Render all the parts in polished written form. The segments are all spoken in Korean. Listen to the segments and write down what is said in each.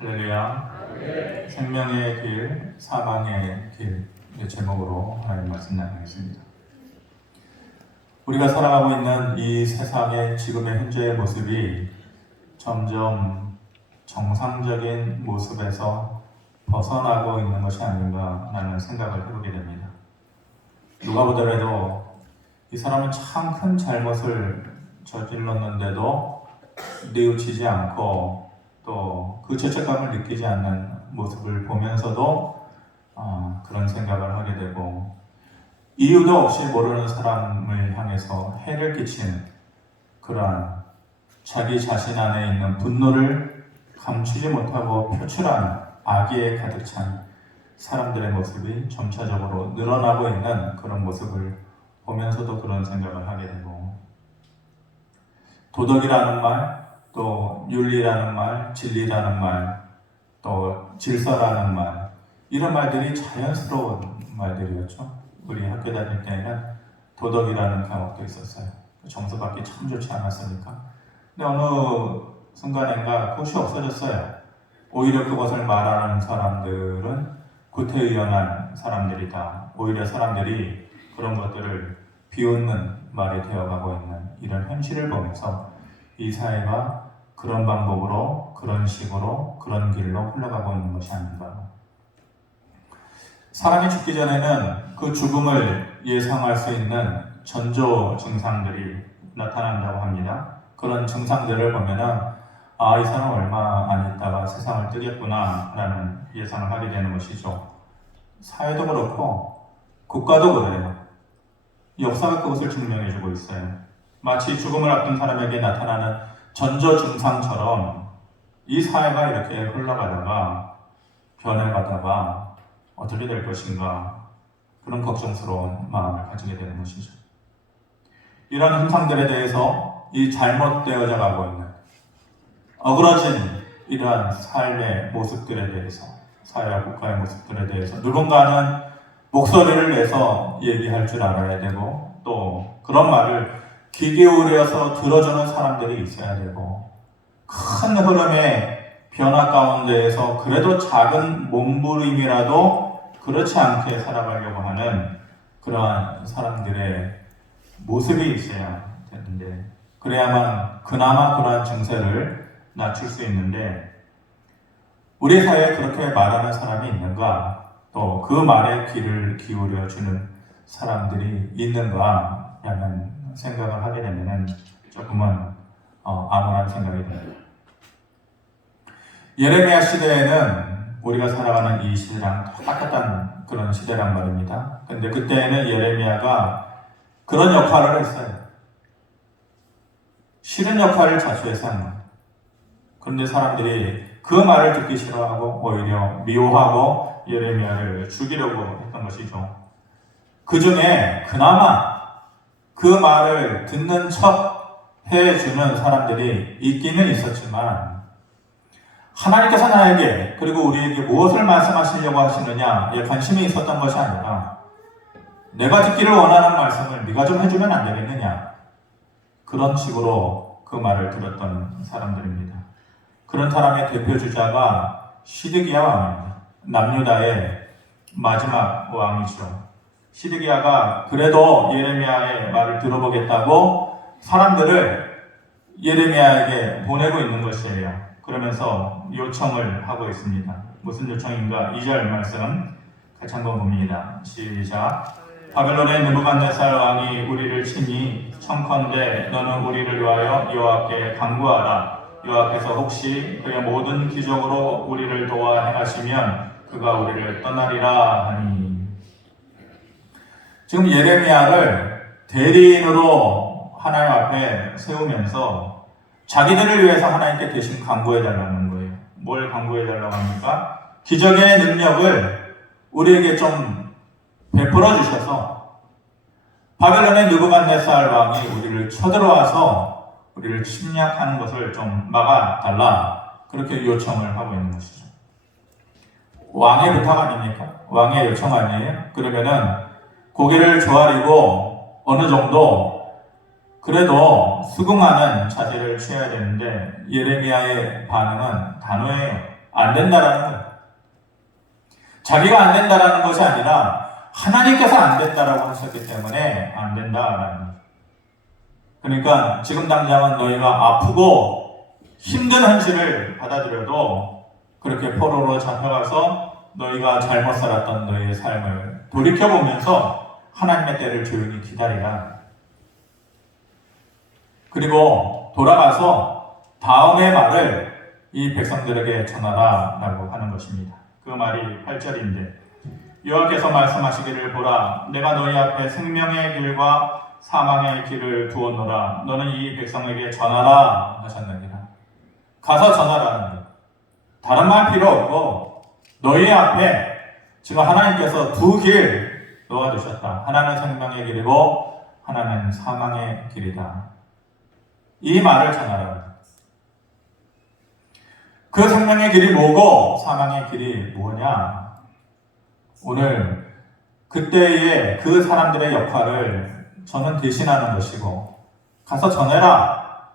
할렐루야. 생명의 길, 사망의 길 제목으로 하나님 말씀 나누겠습니다. 우리가 살아가고 있는 이 세상의 지금의 현재의 모습이 점점 정상적인 모습에서 벗어나고 있는 것이 아닌가라는 생각을 해보게 됩니다. 누가 보더라도 이 사람은 참 큰 잘못을 저질렀는데도 뉘우치지 않고 또 그 죄책감을 느끼지 않는 모습을 보면서도 그런 생각을 하게 되고, 이유도 없이 모르는 사람을 향해서 해를 끼친 그러한 자기 자신 안에 있는 분노를 감추지 못하고 표출한 악의에 가득 찬 사람들의 모습이 점차적으로 늘어나고 있는 그런 모습을 보면서도 그런 생각을 하게 되고, 도덕이라는 말, 또 윤리라는 말, 진리라는 말, 또 질서라는 말, 이런 말들이 자연스러운 말들이었죠. 우리 학교 다닐 때에는 도덕이라는 과목도 있었어요. 점수받기 참 좋지 않았습니까? 근데 어느 순간인가 그것이 없어졌어요. 오히려 그것을 말하는 사람들은 구태의연한 사람들이다. 오히려 사람들이 그런 것들을 비웃는 말이 되어가고 있는 이런 현실을 보면서 이 사회가 그런 방법으로, 그런 식으로, 그런 길로 흘러가고 있는 것이 아닌가. 사람이 죽기 전에는 그 죽음을 예상할 수 있는 전조 증상들이 나타난다고 합니다. 그런 증상들을 보면은 이 사람 얼마 안 있다가 세상을 뜨겠구나 라는 예상을 하게 되는 것이죠. 사회도 그렇고 국가도 그래요. 역사가 그것을 증명해주고 있어요. 마치 죽음을 앞둔 사람에게 나타나는 전조 증상처럼 이 사회가 이렇게 흘러가다가 변해가다가 어떻게 될 것인가, 그런 걱정스러운 마음을 가지게 되는 것이죠. 이런 현상들에 대해서 이 잘못되어져 가고 있는 어그러진 이러한 삶의 모습들에 대해서, 사회와 국가의 모습들에 대해서 누군가는 목소리를 내서 얘기할 줄 알아야 되고, 또 그런 말을 귀 기울여서 들어주는 사람들이 있어야 되고, 큰 흐름의 변화 가운데에서 그래도 작은 몸부림이라도 그렇지 않게 살아가려고 하는 그러한 사람들의 모습이 있어야 되는데, 그래야만 그나마 그러한 증세를 낮출 수 있는데, 우리 사회에 그렇게 말하는 사람이 있는가, 또 그 말에 귀를 기울여주는 사람들이 있는가 라는 생각을 하게 되면 조금은 암울한 생각이 듭니다. 예레미야 시대에는 우리가 살아가는 이 시대랑 똑같은 그런 시대란 말입니다. 근데 그때에는 예레미야가 그런 역할을 했어요. 싫은 역할을 자수해서 한 거예요. 그런데 사람들이 그 말을 듣기 싫어하고 오히려 미워하고 예레미야를 죽이려고 했던 것이죠. 그 중에 그나마 그 말을 듣는 척 해주는 사람들이 있기는 있었지만, 하나님께서 나에게 그리고 우리에게 무엇을 말씀하시려고 하시느냐에 관심이 있었던 것이 아니라, 내가 듣기를 원하는 말씀을 네가 좀 해주면 안 되겠느냐, 그런 식으로 그 말을 들었던 사람들입니다. 그런 사람의 대표주자가 시드기야 왕입니다. 남유다의 마지막 왕이죠. 시드기야가 그래도 예레미야의 말을 들어보겠다고 사람들을 예레미야에게 보내고 있는 것이에요. 그러면서 요청을 하고 있습니다. 무슨 요청인가? 2절 말씀 같이 한번 봅니다. 시작. 바벨론의 느부갓네살 왕이 우리를 치니 청컨대 너는 우리를 위하여 여호와께 간구하라. 여호와께서 혹시 그의 모든 기적으로 우리를 도와 행하시면 그가 우리를 떠나리라 하니. 지금 예레미야를 대리인으로 하나님 앞에 세우면서 자기들을 위해서 하나님께 대신 간구해달라는 거예요. 뭘 간구해달라고 합니까? 기적의 능력을 우리에게 좀 베풀어 주셔서 바벨론의 느부갓네살 왕이 우리를 쳐들어와서 우리를 침략하는 것을 좀 막아달라, 그렇게 요청을 하고 있는 것이죠. 왕의 부탁 아닙니까? 왕의 요청 아니에요? 그러면은 고개를 조아리고 어느 정도 그래도 수긍하는 자세를 취해야 되는데, 예레미야의 반응은 단호해요. 안 된다라는 거예요. 자기가 안 된다라는 것이 아니라 하나님께서 안 된다라고 하셨기 때문에 안 된다라는 거예요. 그러니까 지금 당장은 너희가 아프고 힘든 현실을 받아들여도 그렇게 포로로 잡혀가서 너희가 잘못 살았던 너희의 삶을 돌이켜보면서 하나님의 때를 조용히 기다리라. 그리고 돌아가서 다음의 말을 이 백성들에게 전하라 라고 하는 것입니다. 그 말이 8절인데 여호와께서 말씀하시기를 보라 내가 너희 앞에 생명의 길과 사망의 길을 두었노라 너는 이 백성에게 전하라 하셨느니라. 가서 전하라는 거예요. 다른 말 필요 없고 너희 앞에 지금 하나님께서 두 길 놓아두셨다. 하나는 생명의 길이고 하나는 사망의 길이다. 이 말을 전하라. 그 생명의 길이 뭐고 사망의 길이 뭐냐? 오늘 그때의 그 사람들의 역할을 저는 대신하는 것이고 가서 전해라.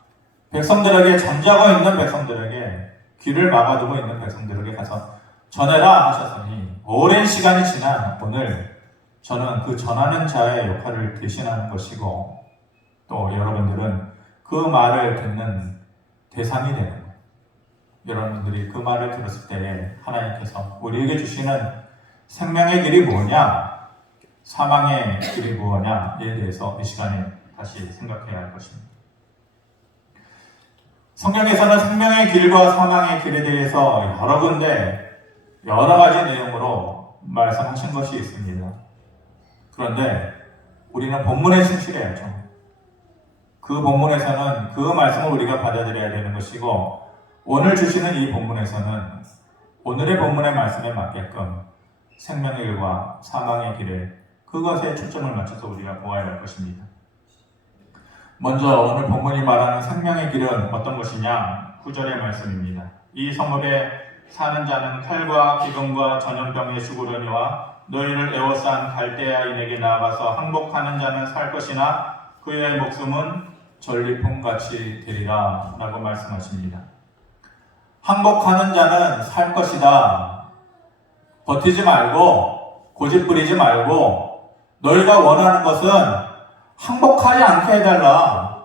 백성들에게 잠자고 있는 백성들에게 귀를 막아두고 있는 백성들에게 가서 전해라 하셨으니 오랜 시간이 지난 오늘 저는 그 전하는 자의 역할을 대신하는 것이고 또 여러분들은 그 말을 듣는 대상이 되는 거예요. 여러분들이 그 말을 들었을 때 하나님께서 우리에게 주시는 생명의 길이 뭐냐, 사망의 길이 뭐냐에 대해서 이 시간에 다시 생각해야 할 것입니다. 성경에서는 생명의 길과 사망의 길에 대해서 여러 군데 여러 가지 내용으로 말씀하신 것이 있습니다. 그런데 우리는 본문에 충실해야죠. 그 본문에서는 그 말씀을 우리가 받아들여야 되는 것이고 오늘 주시는 이 본문에서는 오늘의 본문의 말씀에 맞게끔 생명의 길과 사망의 길에 그것에 초점을 맞춰서 우리가 보아야 할 것입니다. 먼저 오늘 본문이 말하는 생명의 길은 어떤 것이냐? 9절의 말씀입니다. 이 성읍에 사는 자는 칼과 기근과 전염병에 죽으려니와 너희를 애워싼 갈대아인에게 나아가서 항복하는 자는 살 것이나 그의 목숨은 전리품같이 되리라 라고 말씀하십니다. 항복하는 자는 살 것이다. 버티지 말고 고집부리지 말고 너희가 원하는 것은 항복하지 않게 해달라.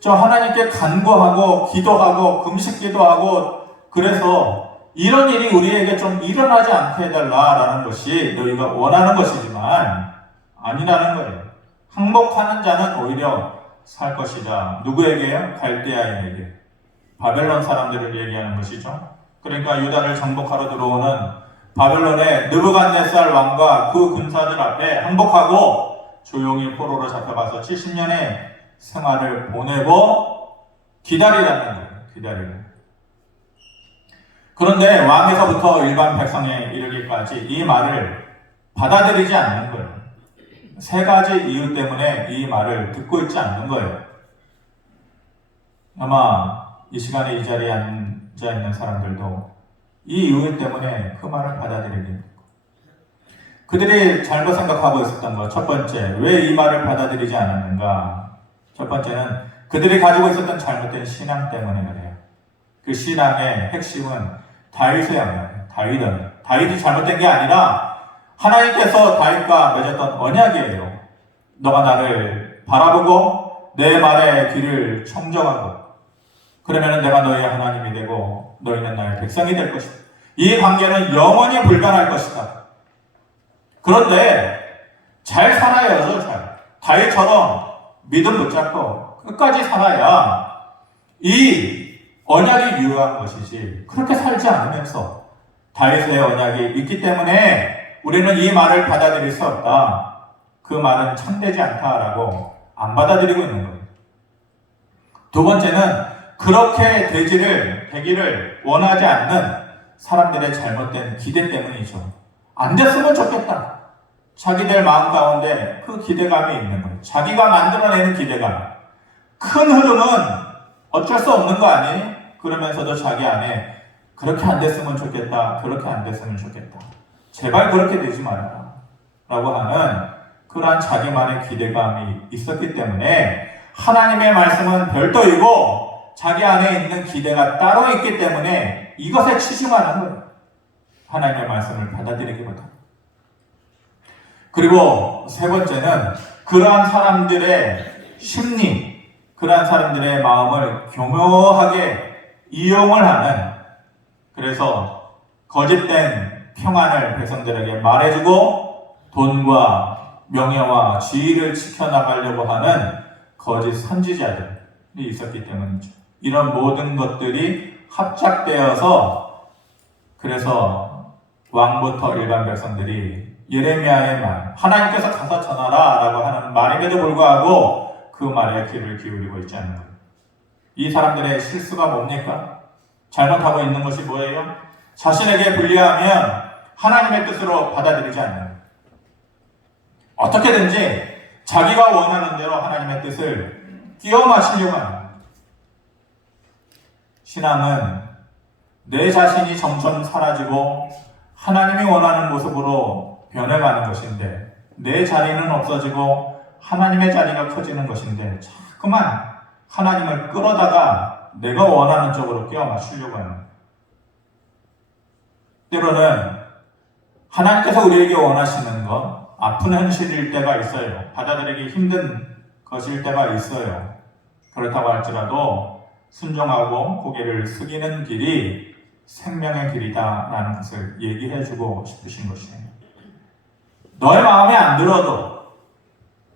저 하나님께 간구하고 기도하고 금식 기도하고 그래서 이런 일이 우리에게 좀 일어나지 않게 해달라라는 것이 너희가 원하는 것이지만 아니라는 거예요. 항복하는 자는 오히려 살 것이다. 누구에게요? 갈대아인에게. 바벨론 사람들을 얘기하는 것이죠. 그러니까 유다를 정복하러 들어오는 바벨론의 느부갓네살 왕과 그 군사들 앞에 항복하고 조용히 포로로 잡혀가서 70년의 생활을 보내고 기다리라는 거예요. 기다리는. 그런데 왕에서부터 일반 백성에 이르기까지 이 말을 받아들이지 않는 거예요. 세 가지 이유 때문에 이 말을 듣고 있지 않는 거예요. 아마 이 시간에 이 자리에 앉아 있는 사람들도 이 이유 때문에 그 말을 받아들이게 그들이 잘못 생각하고 있었던 것, 첫 번째, 왜 이 말을 받아들이지 않았는가? 첫 번째는 그들이 가지고 있었던 잘못된 신앙 때문에 그래요. 그 신앙의 핵심은 다윗의 영향이에요. 다윗이 잘못된 게 아니라 하나님께서 다윗과 맺었던 언약이에요. 너가 나를 바라보고 내 말의 길을 청정하고 그러면 내가 너희의 하나님이 되고 너희는 나의 백성이 될 것이다. 이 관계는 영원히 불변할 것이다. 그런데 잘 살아야죠. 잘. 다윗처럼 믿음 붙잡고 끝까지 살아야 이 언약이 유효한 것이지 그렇게 살지 않으면서 다윗의 언약이 있기 때문에 우리는 이 말을 받아들일 수 없다. 그 말은 참되지 않다라고 안 받아들이고 있는 거예요. 두 번째는 그렇게 되기를 원하지 않는 사람들의 잘못된 기대 때문이죠. 안 됐으면 좋겠다. 자기들 마음 가운데 그 기대감이 있는 거예요. 자기가 만들어내는 기대감. 큰 흐름은 어쩔 수 없는 거 아니? 그러면서도 자기 안에 그렇게 안 됐으면 좋겠다. 그렇게 안 됐으면 좋겠다. 제발 그렇게 되지 말아라. 라고 하는 그러한 자기만의 기대감이 있었기 때문에 하나님의 말씀은 별도이고 자기 안에 있는 기대가 따로 있기 때문에 이것에 치중하는 거예요. 하나님의 말씀을 받아들이기보다. 그리고 세 번째는 그러한 사람들의 심리, 그러한 사람들의 마음을 교묘하게 이용을 하는, 그래서 거짓된 평안을 백성들에게 말해주고 돈과 명예와 지위를 지켜나가려고 하는 거짓 선지자들이 있었기 때문이죠. 이런 모든 것들이 합작되어서 그래서 왕부터 일반 백성들이 예레미야의 말, 하나님께서 가서 전하라 라고 하는 말임에도 불구하고 그 말에 귀를 기울이고 있지 않는 거예요. 이 사람들의 실수가 뭡니까? 잘못하고 있는 것이 뭐예요? 자신에게 불리하면 하나님의 뜻으로 받아들이지 않는 거예요. 어떻게든지 자기가 원하는 대로 하나님의 뜻을 끼워 맞추려고 하는 거예요. 신앙은 내 자신이 점점 사라지고 하나님이 원하는 모습으로 변해가는 것인데, 내 자리는 없어지고 하나님의 자리가 커지는 것인데, 자꾸만 하나님을 끌어다가 내가 원하는 쪽으로 끼워 맞추려고 하는 거예요. 때로는 하나님께서 우리에게 원하시는 것, 아픈 현실일 때가 있어요. 받아들이기 힘든 것일 때가 있어요. 그렇다고 할지라도 순종하고 고개를 숙이는 길이 생명의 길이다 라는 것을 얘기해주고 싶으신 것이에요. 너의 마음에 안 들어도,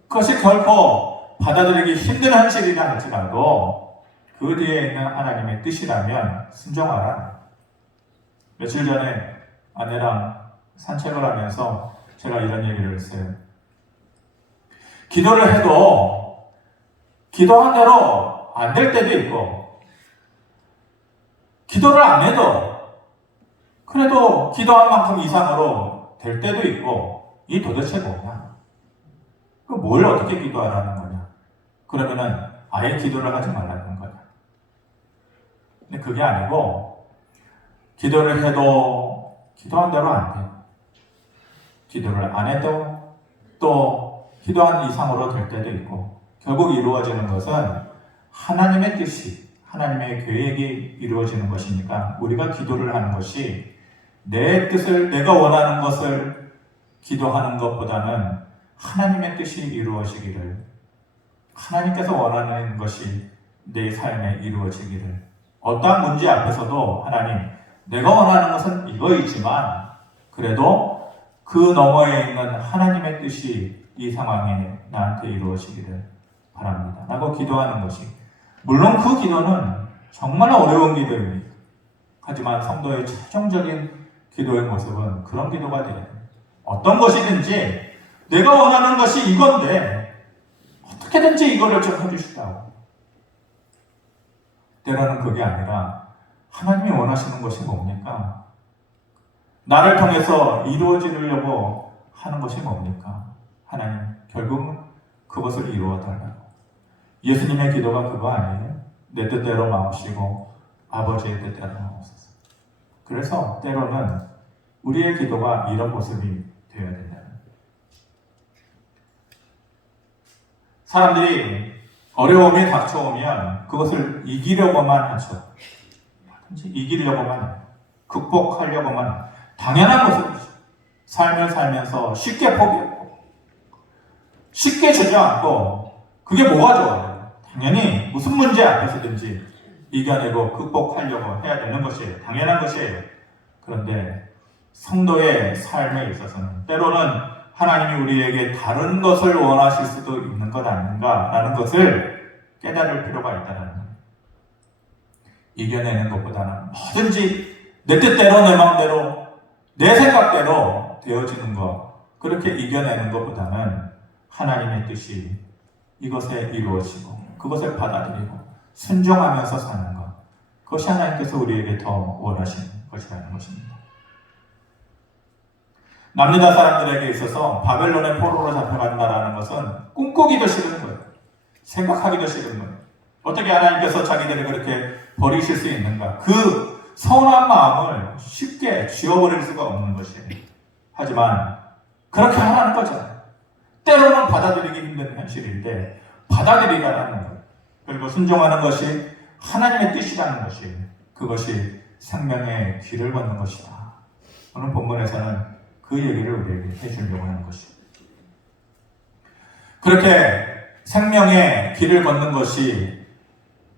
그것이 결코 받아들이기 힘든 현실이라 할지라도 그 뒤에 있는 하나님의 뜻이라면 순종하라. 며칠 전에 아내랑 산책을 하면서 제가 이런 얘기를 했어요. 기도를 해도 기도한 대로 안 될 때도 있고, 기도를 안 해도 그래도 기도한 만큼 이상으로 될 때도 있고, 이 도대체 뭐냐? 뭘 어떻게 기도하라는 거냐? 그러면은 아예 기도를 하지 말라는 거냐? 근데 그게 아니고, 기도를 해도 기도한 대로 안 돼. 기도를 안 해도 또 기도한 이상으로 될 때도 있고, 결국 이루어지는 것은 하나님의 뜻이, 하나님의 계획이 이루어지는 것이니까 우리가 기도를 하는 것이 내 뜻을, 내가 원하는 것을 기도하는 것보다는 하나님의 뜻이 이루어지기를, 하나님께서 원하는 것이 내 삶에 이루어지기를, 어떠한 문제 앞에서도 하나님, 내가 원하는 것은 이거이지만 그래도 그 너머에 있는 하나님의 뜻이 이 상황에 나한테 이루어지기를 바랍니다 라고 기도하는 것이, 물론 그 기도는 정말 어려운 기도입니다. 하지만 성도의 최종적인 기도의 모습은 그런 기도가 돼요. 어떤 것이든지 내가 원하는 것이 이건데 어떻게든지 이거를 좀 해주시라고. 때로는 그게 아니라 하나님이 원하시는 것이 뭡니까? 나를 통해서 이루어지려고 하는 것이 뭡니까? 하나님, 결국은 그것을 이루어달라고. 예수님의 기도가 그거 아니에요? 내 뜻대로 마옵시고 아버지의 뜻대로 마옵소서. 그래서 때로는 우리의 기도가 이런 모습이 되어야 된다. 사람들이 어려움이 닥쳐오면 그것을 이기려고만 하죠. 이기려고만 해요. 극복하려고만 해요. 당연한 모습이죠. 삶을 살면서 쉽게 포기하고 쉽게 주저앉고, 그게 뭐가 좋아요? 당연히 무슨 문제 앞에서든지 이겨내고 극복하려고 해야 되는 것이에요. 당연한 것이에요. 그런데 성도의 삶에 있어서는 때로는 하나님이 우리에게 다른 것을 원하실 수도 있는 것 아닌가라는 것을 깨달을 필요가 있다는 거예요. 이겨내는 것보다는 뭐든지 내 뜻대로, 내 마음대로, 내 생각대로 되어지는 것, 그렇게 이겨내는 것보다는 하나님의 뜻이 이것에 이루어지고 그것을 받아들이고 순종하면서 사는 것, 그것이 하나님께서 우리에게 더 원하시는 것이라는 것입니다. 남유다 사람들에게 있어서 바벨론의 포로로 잡혀간다는 것은 꿈꾸기도 싫은 거예요. 생각하기도 싫은 거예요. 어떻게 하나님께서 자기들을 그렇게 버리실 수 있는가? 그 서운한 마음을 쉽게 지워버릴 수가 없는 것이에요. 하지만 그렇게 하라는 거잖아요. 때로는 받아들이기 힘든 현실일 때 받아들이라는 거예요. 그리고 순종하는 것이 하나님의 뜻이라는 것이, 그것이 생명의 길을 걷는 것이다. 오늘 본문에서는 그 얘기를 우리에게 해주려고 하는 것입니다. 그렇게 생명의 길을 걷는 것이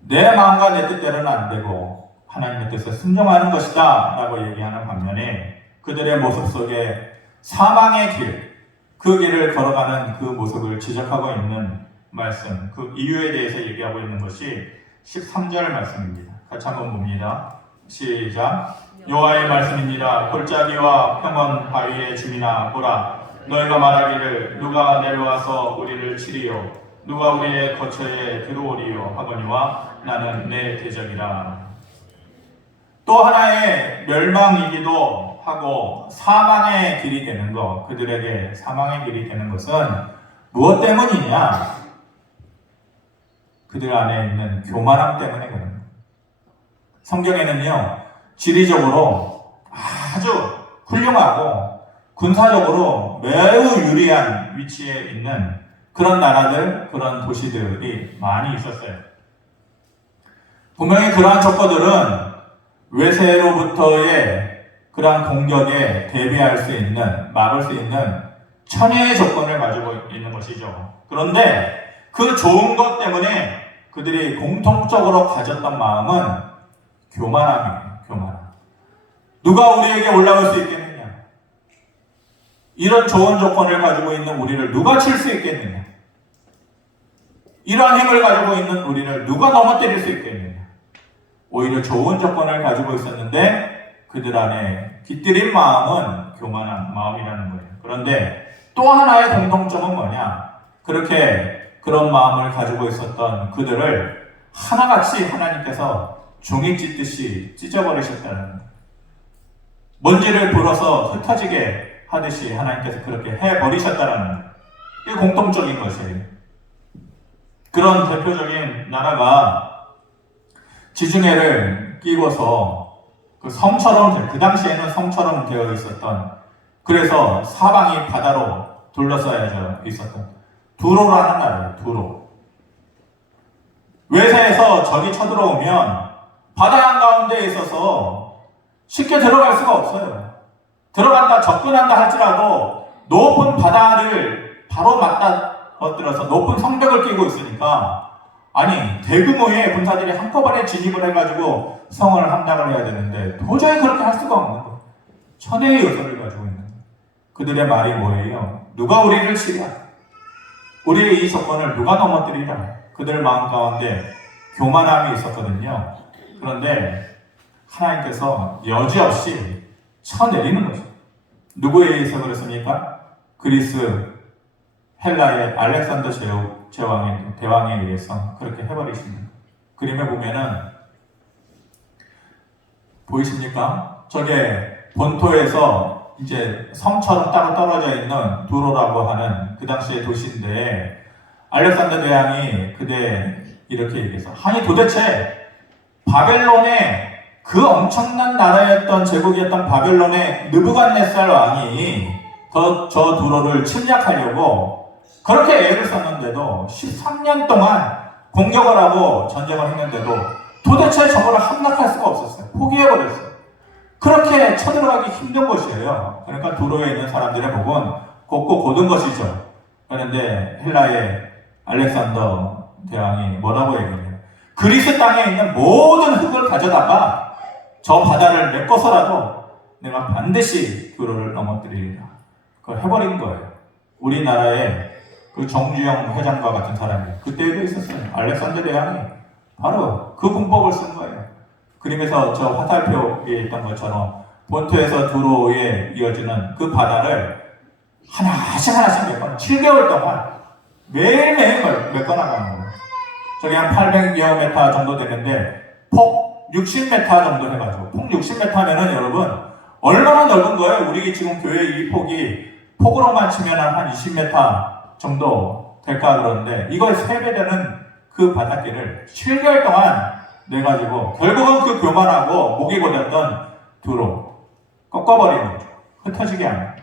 내 마음과 내 뜻대로는 안 되고 하나님의 뜻에 순종하는 것이다 라고 얘기하는 반면에, 그들의 모습 속에 사망의 길, 그 길을 걸어가는 그 모습을 지적하고 있는 말씀, 그 이유에 대해서 얘기하고 있는 것이 13절 말씀입니다. 같이 한번 봅니다. 시작. 여호와의 말씀입니다. 골짜기와 평원 바위의 주민아 보라, 너희가 말하기를 누가 내려와서 우리를 치리요, 누가 우리의 거처에 들어오리요 하거니와 나는 내 대적이라. 또 하나의 멸망이기도 하고 사망의 길이 되는 것, 그들에게 사망의 길이 되는 것은 무엇 때문이냐? 그들 안에 있는 교만함 때문에 그런 거예요. 성경에는요, 지리적으로 아주 훌륭하고 군사적으로 매우 유리한 위치에 있는 그런 나라들, 그런 도시들이 많이 있었어요. 분명히 그러한 족보들은 외세로부터의 그러한 공격에 대비할 수 있는, 막을 수 있는 천혜의 조건을 가지고 있는 것이죠. 그런데 그 좋은 것 때문에 그들이 공통적으로 가졌던 마음은 교만함이에요. 교만함. 누가 우리에게 올라올 수 있겠느냐? 이런 좋은 조건을 가지고 있는 우리를 누가 칠 수 있겠느냐? 이러한 힘을 가지고 있는 우리를 누가 넘어뜨릴 수 있겠느냐? 오히려 좋은 조건을 가지고 있었는데 그들 안에 깃들인 마음은 교만한 마음이라는 거예요. 그런데 또 하나의 공통점은 뭐냐? 그런 마음을 가지고 있었던 그들을 하나같이 하나님께서 종이 찢듯이 찢어버리셨다는 거예요. 먼지를 불어서 흩어지게 하듯이 하나님께서 그렇게 해버리셨다는 거예요. 이게 공통적인 것이에요. 그런 대표적인 나라가 지중해를 끼고서 그 섬처럼, 그 당시에는 섬처럼 되어 있었던, 그래서 사방이 바다로 둘러싸여져 있었던 두로라는 나라예요. 두로. 외세에서 적이 쳐들어오면 바다 한가운데에 있어서 쉽게 들어갈 수가 없어요. 들어간다, 접근한다 할지라도 높은 바다를 바로 맞닿아들어서 높은 성벽을 끼고 있으니까, 아니 대규모의 군사들이 한꺼번에 진입을 해가지고 성을 함락을 해야 되는데 도저히 그렇게 할 수가 없는 거예요. 천혜의 요소를 가지고 있는 거예요. 그들의 말이 뭐예요? 누가 우리를 치랴? 우리의 이 조건을 누가 넘어뜨리랴? 그들 마음 가운데 교만함이 있었거든요. 그런데 하나님께서 여지없이 쳐내리는 거죠. 누구에 의해서 그랬습니까? 그리스 헬라의 알렉산더 제왕의 대왕에 의해서 그렇게 해버리십니다. 그림에 보면은 보이십니까? 저게 본토에서 이제 성처럼 따로 떨어져 있는 두로라고 하는 그 당시의 도시인데, 알렉산더 대왕이 그때 이렇게 얘기해서, 아니 도대체 바벨론의 그 엄청난 나라였던, 제국이었던 바벨론의 느부갓네살 왕이 저 두로를 침략하려고 그렇게 애를 썼는데도 13년 동안 공격을 하고 전쟁을 했는데도 도대체 저거를 함락할 수가 없었어요. 포기해버렸어요. 그렇게 쳐들어가기 힘든 곳이에요. 그러니까 두로에 있는 사람들의 복은 곱고 고든 것이죠. 그런데 헬라의 알렉산더 대왕이 뭐라고 얘기해요? 그리스 땅에 있는 모든 흙을 가져다가 저 바다를 메꿔서라도 내가 반드시 두로를 넘어뜨리리라. 그걸 해버린 거예요. 우리나라의 그 정주영 회장과 같은 사람이 그때에도 있었어요. 알렉산더 대왕이 바로 그 군법을 쓴 거예요. 그림에서 저 화살표에 있던 것처럼 본토에서 두로에 이어지는 그 바다를 하나씩 메꿔 7개월 동안 매일매일 메꿔나가는 거예요. 저기 한 800여 메타 정도 되는데 폭 60m 정도 해가지고, 폭 60m면은 여러분 얼마나 넓은 거예요? 우리 지금 교회 이 폭이 폭으로만 치면 한 20m 정도 될까 그러는데, 이걸 3배 되는 그 바닷길을 7개월 동안 내가지고 결국은 그 교만하고 목이 곧았던 두로 꺾어버리는 거죠. 흩어지게 하는.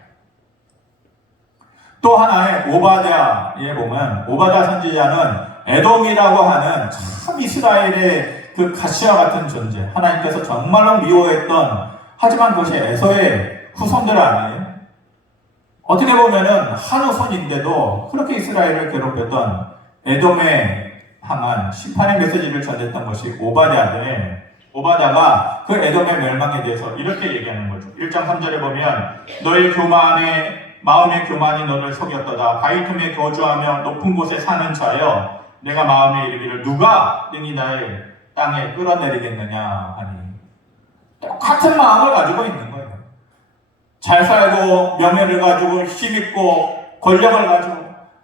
또 하나의 오바댜에 보면, 오바댜 선지자는 에돔이라고 하는 참 이스라엘의 그 가시와 같은 존재, 하나님께서 정말로 미워했던, 하지만 그것이 에서의 후손들 아니에요? 어떻게 보면은 한 후손인데도 그렇게 이스라엘을 괴롭혔던 에돔에 향한 심판의 메시지를 전했던 것이 오바댜인데, 오바댜가 그 에돔의 멸망에 대해서 이렇게 얘기하는 거죠. 1장 3절에 보면 너의 마음의 교만이 너를 속였도다. 바위 틈에 거주하며 높은 곳에 사는 자여, 내가 마음에 이르기를 누가 능히 나의 땅에 끌어내리겠느냐 하니, 똑같은 마음을 가지고 있는 거예요. 잘 살고 명예를 가지고 힘있고 권력을 가지고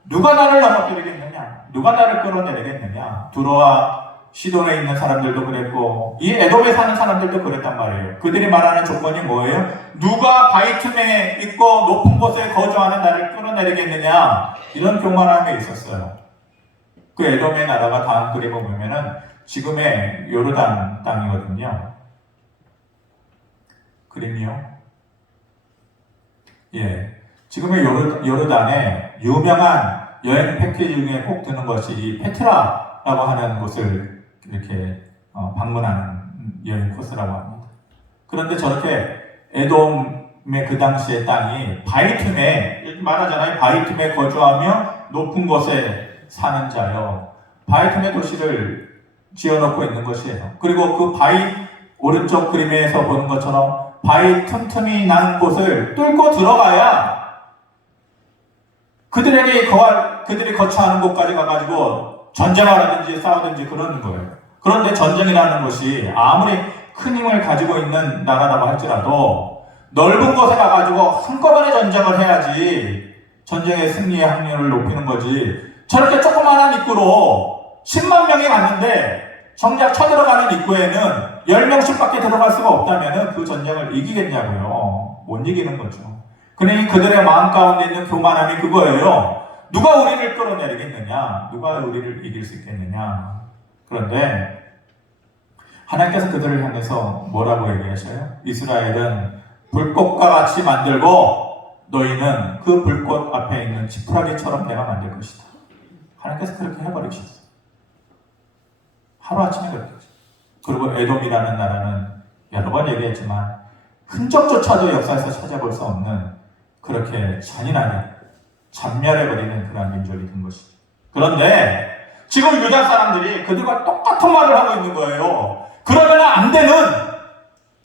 누가 나를 넘어뜨리겠느냐, 누가 나를 끌어내리겠느냐. 두로와 시돈에 있는 사람들도 그랬고 이 에돔에 사는 사람들도 그랬단 말이에요. 그들이 말하는 조건이 뭐예요? 누가 바위 틈에 있고 높은 곳에 거주하는 나를 끌어내리겠느냐, 이런 교만함에 있었어요. 그 에돔의 나라가 다음 그림을 보면은 지금의 요르단 땅이거든요. 그림이요. 예, 지금의 요르단에 유명한 여행 패키지 중에 꼭 드는 것이 이 페트라라고 하는 곳을 이렇게 방문하는 여행 코스라고 합니다. 그런데 저렇게 에돔의 그 당시의 땅이 바위 틈에, 말하잖아요. 바위 틈에 거주하며 높은 곳에 사는 자요. 바위 틈에 도시를 지어놓고 있는 것이에요. 그리고 그 바위, 오른쪽 그림에서 보는 것처럼 바위 틈틈이 난 곳을 뚫고 들어가야 그들이 거처하는 곳까지 가가지고 전쟁을 하든지 싸우든지 그러는 거예요. 그런데 전쟁이라는 것이 아무리 큰 힘을 가지고 있는 나라라고 할지라도 넓은 곳에 가가지고 한꺼번에 전쟁을 해야지 전쟁의 승리의 확률을 높이는 거지, 저렇게 조그마한 입구로 10만 명이 갔는데 정작 쳐들어가는 입구에는 10명씩밖에 들어갈 수가 없다면 그 전쟁을 이기겠냐고요. 못 이기는 거죠. 그러니 그들의 마음 가운데 있는 교만함이 그거예요. 누가 우리를 끌어내리겠느냐? 누가 우리를 이길 수 있겠느냐? 그런데 하나님께서 그들을 향해서 뭐라고 얘기하셔요? 이스라엘은 불꽃과 같이 만들고 너희는 그 불꽃 앞에 있는 지푸라기처럼 내가 만들 것이다. 하나님께서 그렇게 해버리셨어요. 하루아침에 그렇게 했죠. 그리고 에돔이라는 나라는 여러 번 얘기했지만 흔적조차도 역사에서 찾아볼 수 없는, 그렇게 잔인하게 잔멸해버리는 그런 민족이 된 것이죠. 그런데 지금 유다 사람들이 그들과 똑같은 말을 하고 있는 거예요. 그러면 안 되는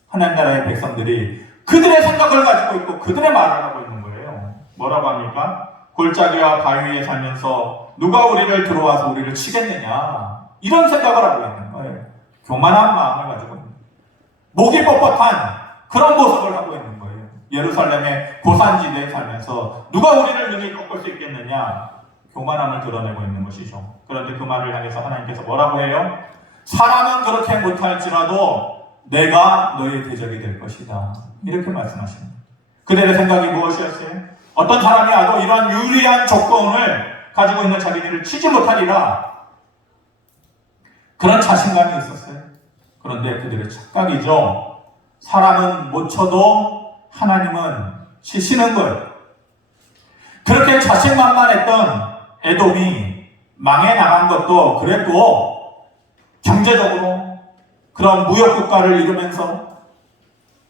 하나님 나라의 백성들이 그들의 생각을 가지고 있고 그들의 말을 하고 있는 거예요. 뭐라고 합니까? 골짜기와 바위 위에 살면서 누가 우리를 들어와서 우리를 치겠느냐, 이런 생각을 하고 있는 거예요. 교만한 마음을 가지고 있는 거예요. 목이 뻣뻣한 그런 모습을 하고 있는 거예요. 예루살렘의 고산지대에 살면서 누가 우리를 능히 꺾을 수 있겠느냐, 교만함을 드러내고 있는 것이죠. 그런데 그 말을 향해서 하나님께서 뭐라고 해요? 사람은 그렇게 못할지라도 내가 너의 대적이 될 것이다, 이렇게 말씀하십니다. 그들의 생각이 무엇이었어요? 어떤 사람이 와도 이러한 유리한 조건을 가지고 있는 자기들을 치지 못하리라, 그런 자신감이 있었어요. 그런데 그들의 착각이죠. 사람은 못 쳐도 하나님은 치시는 거예요. 그렇게 자신만만했던 에돔이 망해 나간 것도 그랬고, 경제적으로 그런 무역국가를 이루면서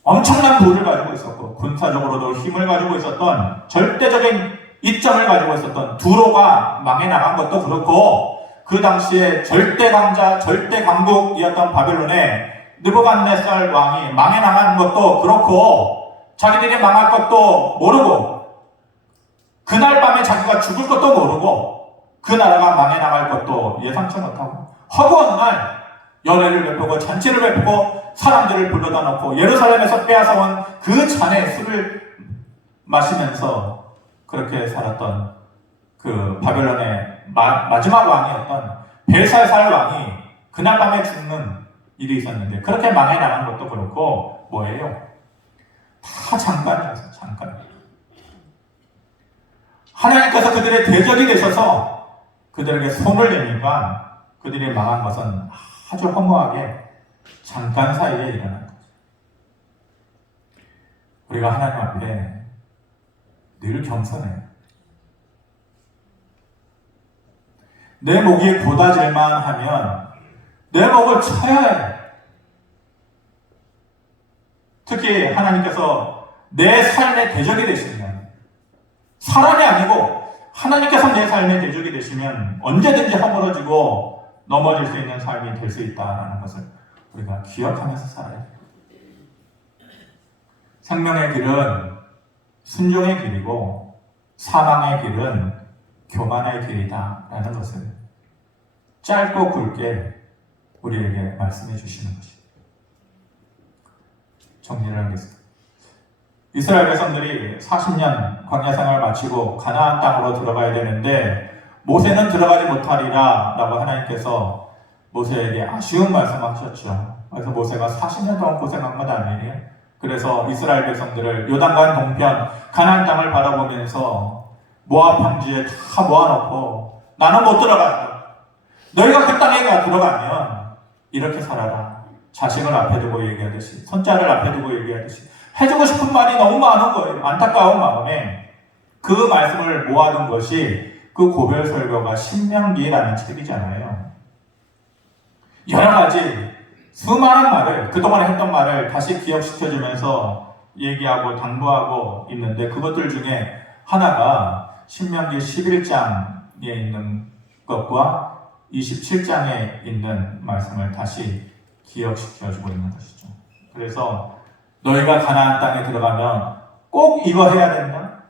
엄청난 부를 가지고 있었고, 군사적으로도 힘을 가지고 있었던, 절대적인 이점을 가지고 있었던 두로가 망해 나간 것도 그렇고, 그 당시에 절대 강자, 절대 강국이었던 바벨론의 느부갓네살 왕이 망해 나간 것도 그렇고, 자기들이 망할 것도 모르고, 그날 밤에 자기가 죽을 것도 모르고, 그 나라가 망해 나갈 것도 예상치 못하고, 허구한 날 연회를 베푸고 잔치를 베푸고 사람들을 불러다 놓고 예루살렘에서 빼앗아온 그 잔의 술을 마시면서 그렇게 살았던 그 바벨론의 마지막 왕이었던 벨사살 왕이 그날 밤에 죽는 일이 있었는데, 그렇게 망해 나간 것도 그렇고 뭐예요? 다 잠깐이었어요. 잠깐. 하나님께서 그들의 대적이 되셔서 그들에게 손을 내니까 그들이 망한 것은 아주 허무하게 잠깐 사이에 일어난 거죠. 우리가 하나님 앞에 늘 겸손해요. 내 목이 고다질만 하면, 내 목을 쳐야 해. 특히 하나님께서 내 삶의 대적이 되시면, 사람이 아니고 하나님께서 내 삶의 대적이 되시면 언제든지 허물어지고 넘어질 수 있는 삶이 될 수 있다는 것을 우리가 기억하면서 살아야 돼요. 생명의 길은 순종의 길이고 사망의 길은 교만의 길이다라는 것을 짧고 굵게 우리에게 말씀해 주시는 것입니다. 정리를 하겠습니다. 이스라엘 백성들이 40년 광야 생활을 마치고 가나안 땅으로 들어가야 되는데 모세는 들어가지 못하리라 라고 하나님께서 모세에게 아쉬운 말씀을 하셨죠. 그래서 모세가 40년 동안 고생한 것 아니에요? 그래서 이스라엘 백성들을 요단강 동편 가나안 땅을 바라보면서 모압 평지에 다 모아놓고 나는 못 들어간다. 너희가 그 땅에 들어가면 이렇게 살아라. 자식을 앞에 두고 얘기하듯이, 손자를 앞에 두고 얘기하듯이 해주고 싶은 말이 너무 많은 거예요. 안타까운 마음에 그 말씀을 모아둔 것이 그 고별 설교가 신명기라는 책이잖아요. 여러 가지 수많은 말을, 그동안 했던 말을 다시 기억시켜주면서 얘기하고 당부하고 있는데 그것들 중에 하나가 신명기 11장에 있는 것과 27장에 있는 말씀을 다시 기억시켜주고 있는 것이죠. 그래서 너희가 가나안 땅에 들어가면 꼭 이거 해야 된다.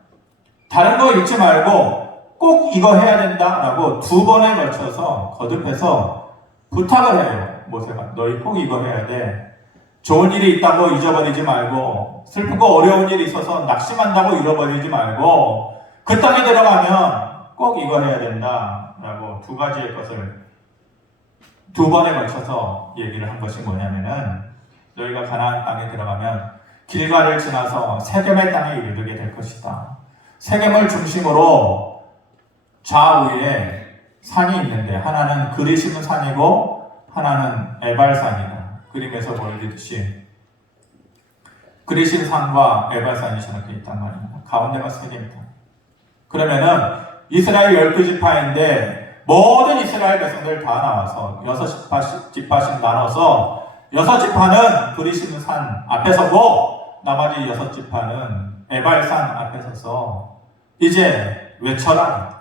다른 거 읽지 말고 꼭 이거 해야 된다라고 2번에 걸쳐서 거듭해서 부탁을 해요. 모세가 너희 꼭 이거 해야 돼. 좋은 일이 있다고 잊어버리지 말고, 슬프고 어려운 일이 있어서 낙심한다고 잃어버리지 말고, 그 땅에 들어가면 꼭 이거 해야 된다라고 2가지의 것을 2번에 걸쳐서 얘기를 한 것이 뭐냐면은, 너희가 가나안 땅에 들어가면 길가를 지나서 세겜의 땅에 이르게 될 것이다. 세겜을 중심으로 좌우에 산이 있는데 하나는 그리심 산이고 하나는 에발산이다. 그림에서 보여주듯이 그리심 산과 에발산이 저렇게 있단 말입니다. 가운데가 세겜이다. 그러면은 이스라엘 12지파인데 모든 이스라엘 백성들 다 나와서 6지파씩 나눠서 6지파는 그리심 산 앞에 서고 나머지 6지파는 에발산 앞에 서서 이제 외쳐라.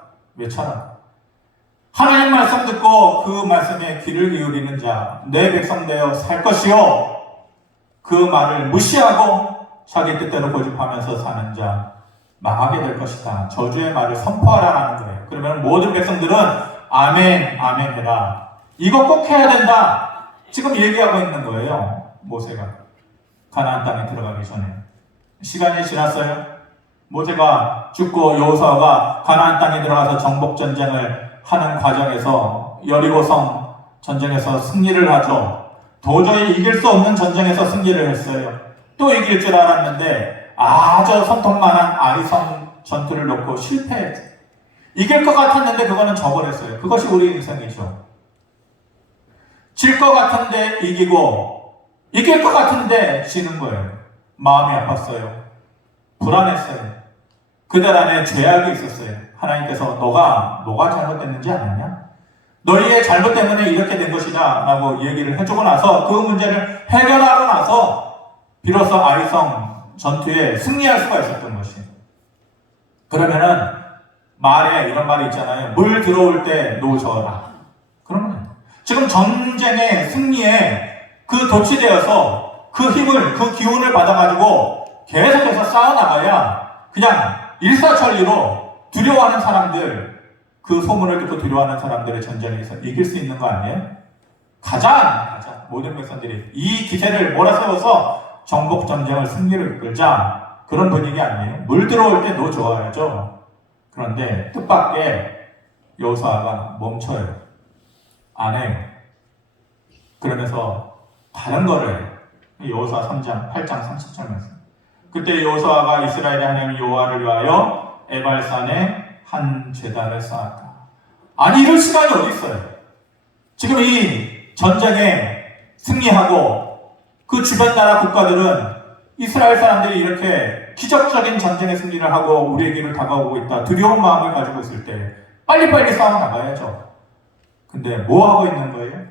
하나님 말씀 듣고 그 말씀에 귀를 기울이는 자, 내 백성 되어 살 것이요. 그 말을 무시하고 자기 뜻대로 고집하면서 사는 자, 망하게 될 것이다. 저주의 말을 선포하라는 거예요. 그러면 모든 백성들은 아멘, 아멘 해라. 이거 꼭 해야 된다. 지금 얘기하고 있는 거예요. 모세가 가나안 땅에 들어가기 전에. 시간이 지났어요. 모세가 죽고 여호수아가 가나안 땅에 들어가서 정복 전쟁을 하는 과정에서 여리고성 전쟁에서 승리를 하죠. 도저히 이길 수 없는 전쟁에서 승리를 했어요. 또 이길 줄 알았는데 아주 손톱만한 아이성 전투를 놓고 실패했죠. 이길 것 같았는데 그거는 져버렸어요. 그것이 우리 인생이죠. 질 것 같은데 이기고 이길 것 같은데 지는 거예요. 마음이 아팠어요. 불안했어요. 그들 안에 죄악이 있었어요. 하나님께서 너가 잘못됐는지 아느냐? 너희의 잘못 때문에 이렇게 된 것이다 라고 얘기를 해주고 나서 그 문제를 해결하고 나서 비로소 아이성 전투에 승리할 수가 있었던 것이에요. 그러면은 말에 이런 말이 있잖아요. 물 들어올 때 노져라. 그러면 지금 전쟁의 승리에 그 도취되어서 그 힘을, 그 기운을 받아가지고 계속해서 싸워나가야 그냥 일사천리로 두려워하는 사람들, 그 소문을 듣고 두려워하는 사람들의 전쟁에서 이길 수 있는 거 아니에요? 가자! 모든 백성들이 이 기세를 몰아세워서 정복 전쟁을 승리로 이끌자. 그런 분위기 아니에요? 물 들어올 때 노 좋아야죠. 그런데 뜻밖의 여호수아가 멈춰요. 안 해요. 그러면서 다른 거를 해요. 여호수아 3장, 8장 30절 말씀. 그때 여호수아가 이스라엘의 하나님 여호와를 위하여 에발산에 한 제단을 쌓았다. 아니 이럴 시간이 어디 있어요? 지금 이 전쟁에 승리하고 그 주변 나라 국가들은 이스라엘 사람들이 이렇게 기적적인 전쟁의 승리를 하고 우리에게로 다가오고 있다. 두려운 마음을 가지고 있을 때 빨리빨리 싸워 나가야죠. 근데 뭐 하고 있는 거예요?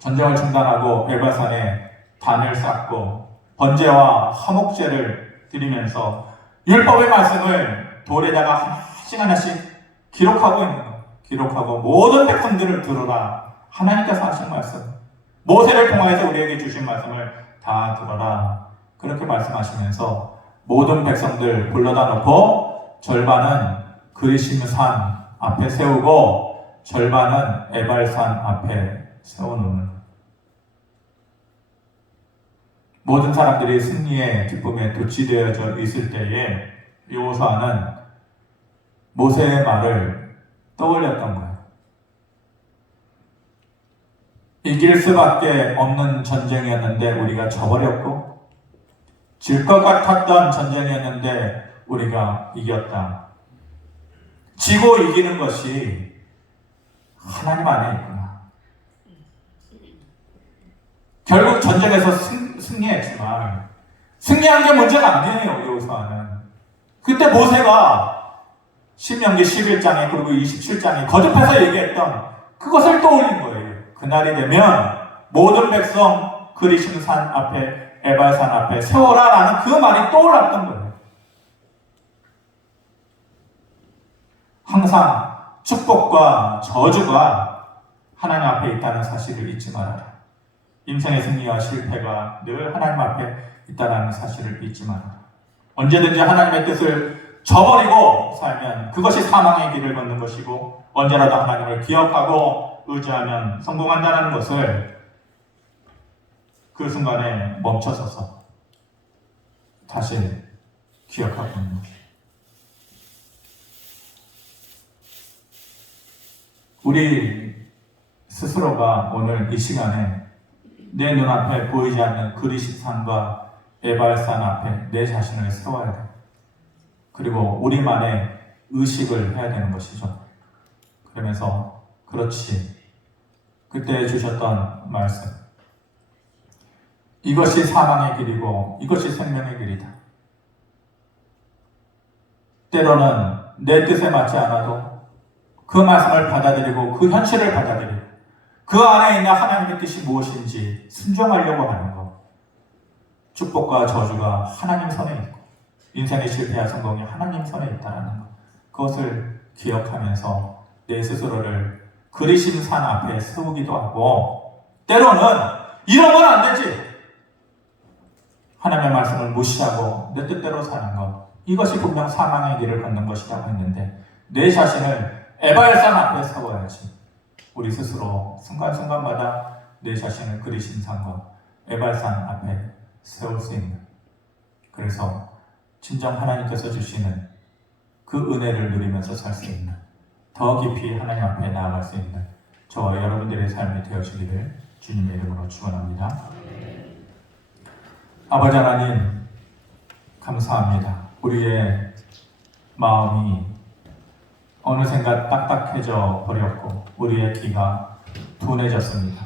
전쟁을 중단하고 에발산에 단을 쌓고 번제와 화목제를 드리면서 율법의 말씀을 돌에다가 하나씩 하나씩 기록하고 있는 것. 기록하고 모든 백성들을 들어라. 하나님께서 하신 말씀. 모세를 통하여서 우리에게 주신 말씀을 다 들어라. 그렇게 말씀하시면서 모든 백성들 불러다 놓고 절반은 그리심산 앞에 세우고 절반은 에발산 앞에 세워놓는 것. 모든 사람들이 승리의 기쁨에 도취되어져 있을 때에 여호수아는 모세의 말을 떠올렸던 거예요. 이길 수밖에 없는 전쟁이었는데 우리가 져버렸고, 질 것 같았던 전쟁이었는데 우리가 이겼다. 지고 이기는 것이 하나님 안에 있구나. 결국 전쟁에서 승리했지만 승리한 게 문제가 아니에요. 여호수아는 그때 모세가 신명기 11장에 그리고 27장에 거듭해서 얘기했던 그것을 떠올린 거예요. 그날이 되면 모든 백성 그리심산 앞에 에발산 앞에 세워라 라는 그 말이 떠올랐던 거예요. 항상 축복과 저주가 하나님 앞에 있다는 사실을 잊지 말아라. 인생의 승리와 실패가 늘 하나님 앞에 있다는 사실을 잊지 말아라. 언제든지 하나님의 뜻을 저버리고 살면 그것이 사망의 길을 걷는 것이고, 언제라도 하나님을 기억하고 의지하면 성공한다는 것을 그 순간에 멈춰서서 다시 기억하고 있는 것입니다. 우리 스스로가 오늘 이 시간에 내 눈앞에 보이지 않는 그리심산과 에발산 앞에 내 자신을 세워야 돼. 그리고 우리만의 의식을 해야 되는 것이죠. 그러면서 그렇지. 그때 주셨던 말씀. 이것이 사망의 길이고 이것이 생명의 길이다. 때로는 내 뜻에 맞지 않아도 그 말씀을 받아들이고 그 현실을 받아들이고 그 안에 있는 하나님의 뜻이 무엇인지 순종하려고 하는 것. 축복과 저주가 하나님 손에 있고 인생의 실패와 성공이 하나님 손에 있다는 것. 그것을 기억하면서 내 스스로를 그리심산 앞에 세우기도 하고, 때로는 이러면 안 되지. 하나님의 말씀을 무시하고 내 뜻대로 사는 것. 이것이 분명 사망의 길을 걷는 것이라고 했는데 내 자신을 에발산 앞에 세워야지. 우리 스스로 순간순간마다 내 자신을 그리심산과 에발산 앞에 세울 수 있는, 그래서 진정 하나님께서 주시는 그 은혜를 누리면서 살 수 있는, 더 깊이 하나님 앞에 나아갈 수 있는 저와 여러분들의 삶이 되어지기를 주님의 이름으로 축원합니다. 아버지 하나님, 감사합니다. 우리의 마음이 어느샌가 딱딱해져 버렸고 우리의 귀가 둔해졌습니다.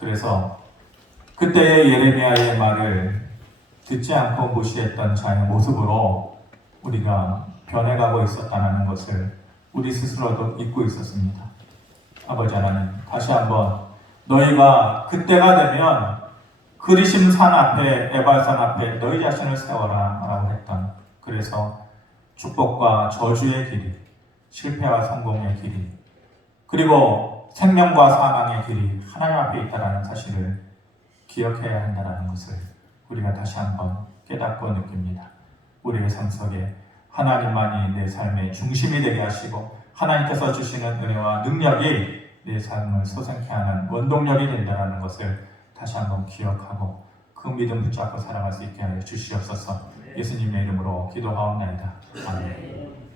그래서 그때의 예레미야의 말을 듣지 않고 무시했던 자의 모습으로 우리가 변해가고 있었다는 것을 우리 스스로도 잊고 있었습니다. 아버지 하나님, 다시 한번 너희가 그때가 되면 그리심산 앞에 에발산 앞에 너희 자신을 세워라 라고 했던, 그래서 축복과 저주의 길이, 실패와 성공의 길이, 그리고 생명과 사망의 길이 하나님 앞에 있다는 사실을 기억해야 한다는 것을 우리가 다시 한번 깨닫고 느낍니다. 우리의 삶 속에 하나님만이 내 삶의 중심이 되게 하시고 하나님께서 주시는 은혜와 능력이 내 삶을 소생케 하는 원동력이 된다는 것을 다시 한번 기억하고 그 믿음 붙잡고 살아갈 수 있게 하여 주시옵소서. 예수님의 이름으로 기도하옵나이다. 아멘.